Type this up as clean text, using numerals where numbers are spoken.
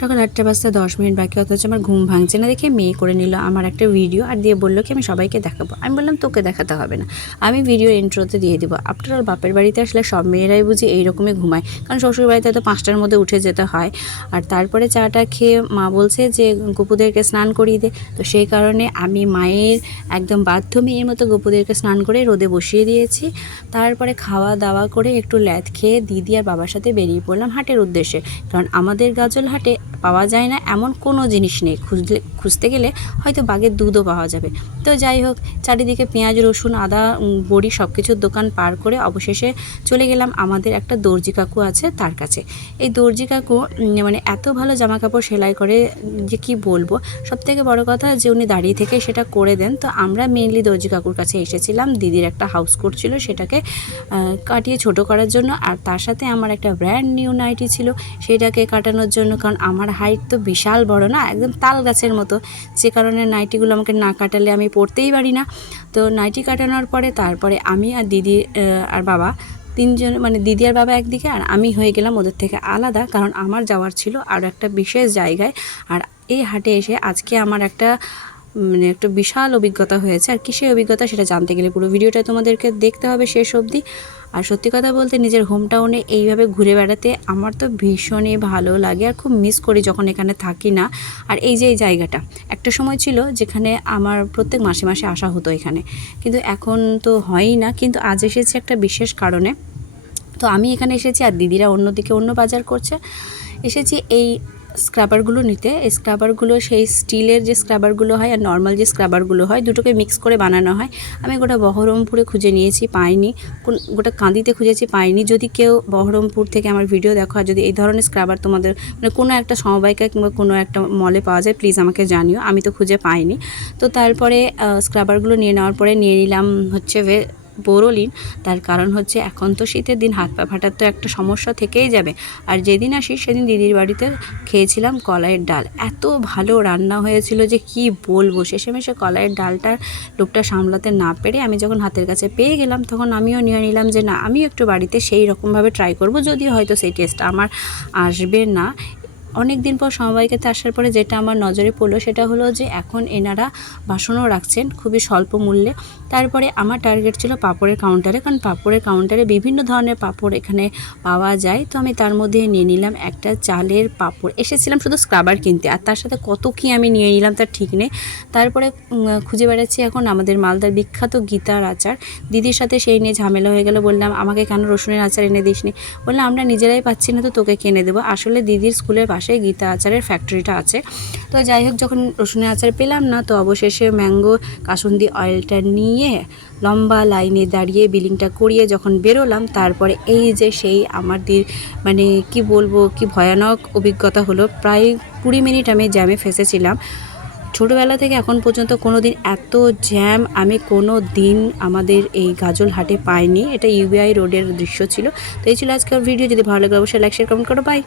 সকাল 8টা বাজতে 10 মিনিট বাকি, অথচ আমার ঘুম ভাঙছে না দেখে মেয়ে করে নিল আমার একটা ভিডিও আর দিয়ে বললো কি আমি সবাইকে দেখাবো। আমি বললাম তোকে দেখাতে হবে না, আমি ভিডিও ইন্ট্রোতে দিয়ে দিব। আফটার অল বাপের বাড়িতে আসলে সব মেয়েরাই বুঝি এইরকমই ঘুমায়, কারণ শ্বশুর বাড়িতে তো 5টার মধ্যে উঠে যেতে হয়। আর তারপরে চাটা খেয়ে মা বলছে যে গপুদেরকে স্নান করিয়ে দে, তো সেই কারণে আমি মায়ের একদম বাধ্য মেয়ের মতো গপুদেরকে স্নান করে রোদে বসিয়ে দিয়েছি। তারপরে খাওয়া দাওয়া করে একটু ল্যাদ খেয়ে দিদি আর বাবার সাথে বেরিয়ে পড়লাম হাটের উদ্দেশ্যে, কারণ আমাদের গাজল হাটে পাওয়া যায় না এমন কোনো জিনিস নেই, খুঁজতে গেলে হয়তো বাঘের দুধও পাওয়া যাবে। তো যাই হোক, চারিদিকে পেঁয়াজ রসুন আদা বড়ি সব কিছুর দোকান পার করে অবশেষে চলে গেলাম আমাদের একটা দর্জি কাকু আছে তার কাছে। এই দর্জি কাকু মানে এত ভালো জামা কাপড় সেলাই করে যে কি বলবো। সবথেকে বড় কথা যে উনি দাঁড়িয়ে থেকে সেটা করে দেন। তো আমরা মেইনলি দর্জি কাকুর কাছে এসেছিলাম, দিদির একটা হাউস কোট ছিল সেটাকে কাটিয়ে ছোট করার জন্য, আর তার সাথে আমার একটা ব্র্যান্ড নিউ নাইটি ছিল সেটাকে কাটানোর জন্য, কারণ আমার হাইট তো বিশাল বড় না, একদম তাল গাছের মতো, যে কারণে নাইটিগুলো আমাকে না কাটালে আমি পরতেই পারি না। তো নাইটি কাটানোর পরে তারপরে আমি আর দিদি আর বাবা তিনজন, মানে দিদি আর বাবা একদিকে আর আমি হয়ে গেলাম ওদের থেকে আলাদা, কারণ আমার যাওয়ার ছিল আর একটা বিশেষ জায়গায়। আর এই হাটে এসে আজকে আমার একটা বিশাল অভিজ্ঞতা হয়েছে। আর কিসের অভিজ্ঞতা সেটা জানতে গেলে পুরো ভিডিওটা তোমাদেরকে দেখতে হবে শেষ অবধি। আর সত্যি কথা বলতে নিজের হোম টাউনে এইভাবে ঘুরে বেড়াতে আমার তো ভীষণই ভালো লাগে, আর খুব মিস করি যখন এখানে থাকি না। আর এই যে এই জায়গাটা একটা সময় ছিল যেখানে আমার প্রত্যেক মাসে মাসে আসা হতো এখানে, কিন্তু এখন তো হয়ই না। কিন্তু আজ এসেছি একটা বিশেষ কারণে। তো আমি এখানে এসেছি আর দিদিরা অন্যদিকে অন্য বাজার করছে। এসেছি এই স্ক্রাবারগুলো নিতে। এই স্ক্রাবারগুলো সেই স্টিলের যে স্ক্রাবারগুলো হয় আর নর্মাল যে স্ক্রাবারগুলো হয়, দুটোকে মিক্স করে বানানো হয়। আমি গোটা বহরমপুরে খুঁজে নিয়েছি, পাইনি। গোটা কাঁদিতে খুঁজেছি, পাইনি। যদি কেউ বহরমপুর থেকে আমার ভিডিও দেখো আর যদি এই ধরনের স্ক্রাবার তোমাদের মানে কোনো একটা সমবায়িকা কিংবা কোনো একটা মলে পাওয়া যায়, প্লিজ আমাকে জানিও, আমি তো খুঁজে পাইনি। তো তারপরে স্ক্রাবারগুলো নিয়ে নেওয়ার পরে নিয়ে নিলাম হচ্ছে বোরোলিন। তার কারণ হচ্ছে এখন তো শীতের দিন, হাত পা ফাটার তো একটা সমস্যা থেকেই যাবে। আর যেদিন আসি সেদিন দিদির বাড়িতে খেয়েছিলাম কলাইয়ের ডাল, এত ভালো রান্না হয়েছিল যে কি বলবো। শেষেমেশে কলাইয়ের ডালটার লোকটা সামলাতে না পেরে আমি যখন হাতের কাছে পেয়ে গেলাম তখন আমিও নিয়ে নিলাম যে না, আমিও একটু বাড়িতে সেই রকমভাবে ট্রাই করব, যদিও হয়তো সেই টেস্টটা আমার আসবে না। অনেক দিন পর সমবায়িকাতে আসার পরে যেটা আমার নজরে পড়লো সেটা হলো যে এখন এনারা বাসনও রাখছেন খুবই স্বল্প মূল্যে। তারপরে আমার টার্গেট ছিল পাঁপড়ের কাউন্টারে, কারণ পাঁপড়ের কাউন্টারে বিভিন্ন ধরনের পাঁপড় এখানে পাওয়া যায়। তো আমি তার মধ্যে নিয়ে নিলাম একটা চালের পাঁপড়। এসেছিলাম শুধু স্ক্রাবার কিনতে, আর তার সাথে কত কি আমি নিয়ে নিলাম তার ঠিক নেই। তারপরে খুঁজে বেড়াচ্ছি এখন আমাদের মালদার বিখ্যাত গীতার আচার। দিদির সাথে সেই নিয়ে ঝামেলা হয়ে গেল, বললাম আমাকে কেন রসুনের আচার এনে দিসনি। বললাম আমরা নিজেরাই পাচ্ছি না, তো তোকে কিনে দেবো। আসলে দিদির স্কুলের পাশে গীতা আচারের ফ্যাক্টরিটা আছে। তো যাই হোক, যখন রসুনের আচার পেলাম না, তো অবশেষে ম্যাঙ্গো কাসুন্দি অয়েলটা নিয়ে লম্বা লাইনে দাঁড়িয়ে বিলিংটা করিয়ে যখন বেরোলাম, তারপরে এই যে সেই আমার মানে কি বলবো, কি ভয়ানক অভিজ্ঞতা হলো। প্রায় 20 মিনিট আমি জ্যামে ফেসেছিলাম। ছোটোবেলা থেকে এখন পর্যন্ত কোনো দিন এত জ্যাম আমি কোনো দিন আমাদের এই গাজল হাটে পাইনি। এটা ইউবিআই রোডের দৃশ্য ছিল। তো এই ছিল আজকের ভিডিও। যদি ভালো লাগে অবশ্যই লাইক শেয়ার কমেন্ট করো। বাই।